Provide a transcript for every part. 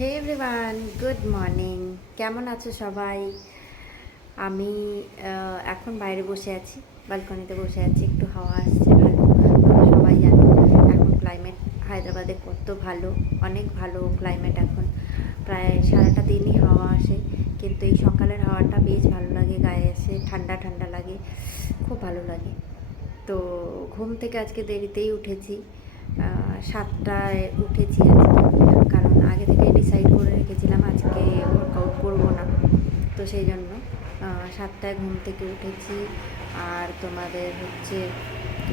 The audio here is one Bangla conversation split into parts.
হে এভরিওয়ান, গুড মর্নিং। কেমন আছো সবাই? আমি এখন বাইরে বসে আছি, ব্যালকনিতে বসে আছি, একটু হাওয়া আসছে ভালো। তোমরা সবাই জানো এখন ক্লাইমেট হায়দ্রাবাদে কত ভালো, অনেক ভালো ক্লাইমেট এখন। প্রায় সারাটা দিনই হাওয়া আসে, কিন্তু এই সকালের হাওয়াটা বেশ ভালো লাগে, গায়ে এসে ঠান্ডা ঠান্ডা লাগে, খুব ভালো লাগে। তো ঘুম থেকে আজকে দেরিতেই উঠেছি, 7টায় উঠেছি আজকে, কারণ আগে থেকে ডিসাইড করে রেখেছিলাম আজকে ওয়ার্কআউট করবো না। তো সেই জন্য 7টায় ঘুম থেকে উঠেছি। আর তোমাদের হচ্ছে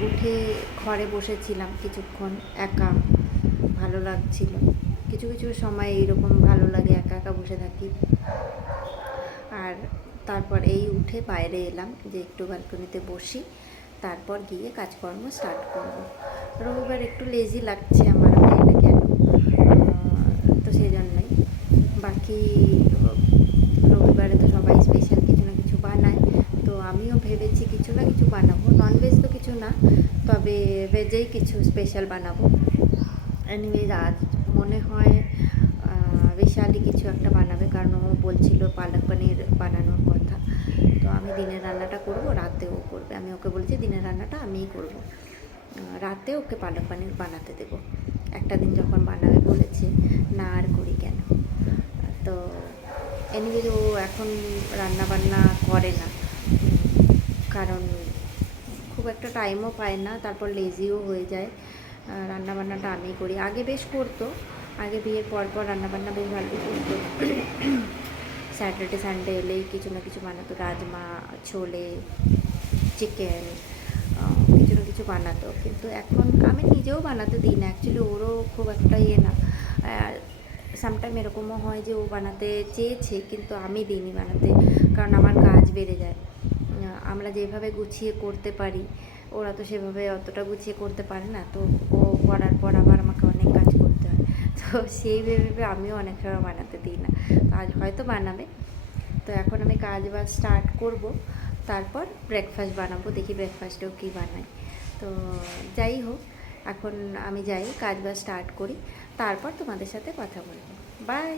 উঠে ঘরে বসেছিলাম কিছুক্ষণ, একা ভালো লাগছিল। কিছু কিছু সময় এইরকম ভালো লাগে, একা একা বসে থাকি। আর তারপর এই উঠে বাইরে এলাম যে একটু ব্যালকনিতে বসি, তারপর গিয়ে কাজকর্ম স্টার্ট করব। রবিবার একটু লেজি লাগছে আমার, এটা কেন, তো সেই জন্যই। বাকি রবিবারে তো সবাই স্পেশাল কিছু না কিছু বানায়, তো আমিও ভেবেছি কিছু না কিছু বানাবো। ননভেজ তো কিছু না, তবে ভেজেই কিছু স্পেশাল বানাবো। এনিওয়েজ আজ মনে হয় বিশালই কিছু একটা বানাবে, কারণ ও বলছিল পালক পনির বানানোর কথা। তো আমি দিনের রান্নাটা করব, রাতে ও করবে। আমি ওকে বলছি দিনের রান্নাটা আমিই করব, রাতে ওকে পালক পনির বানাতে দেবো। একটা দিন যখন বানাবে বলেছে, না আর করি কেন। তো এনিওয়েজ ও এখন রান্না বান্না করে না, কারণ খুব একটা টাইমও পায় না, তারপর লেজিও হয়ে যায়। রান্নাবান্নাটা আমি করি, আগে বেশ করতো, আগে বিয়ের পর পর রান্নাবান্না বেশ ভালো করতো। স্যাটারডে সানডে এলেই কিছু না কিছু বানাতো, রাজমা, ছোলে, চিকেন, কিছু না কিছু বানাতো। কিন্তু এখন আমি নিজেও বানাতে দিই না, অ্যাকচুয়ালি ওরও খুব একটা না। সামটাইম এরকমও হয় যে ও বানাতে চেয়েছে কিন্তু আমি দিইনি বানাতে, কারণ আমার কাজ বেড়ে যায়। আমরা যেভাবে গুছিয়ে করতে পারি, ওরা তো সেভাবে অতটা গুছিয়ে করতে পারে না। তো ও করার পর আবার আমাকে অনেক কাজ করতে হয়, তো সেই ভেবে আমিও অনেক সময় বানাতে দিই না। তো আজ হয়তো বানাবে। তো এখন আমি কাজ বাজ স্টার্ট করব, তারপর ব্রেকফাস্ট বানাবো, দেখি ব্রেকফাস্টেও কী বানাই। তো যাই হোক, এখন আমি যাই কাজ বাজ স্টার্ট করি, তারপর তোমাদের সাথে কথা বলবো। বাই।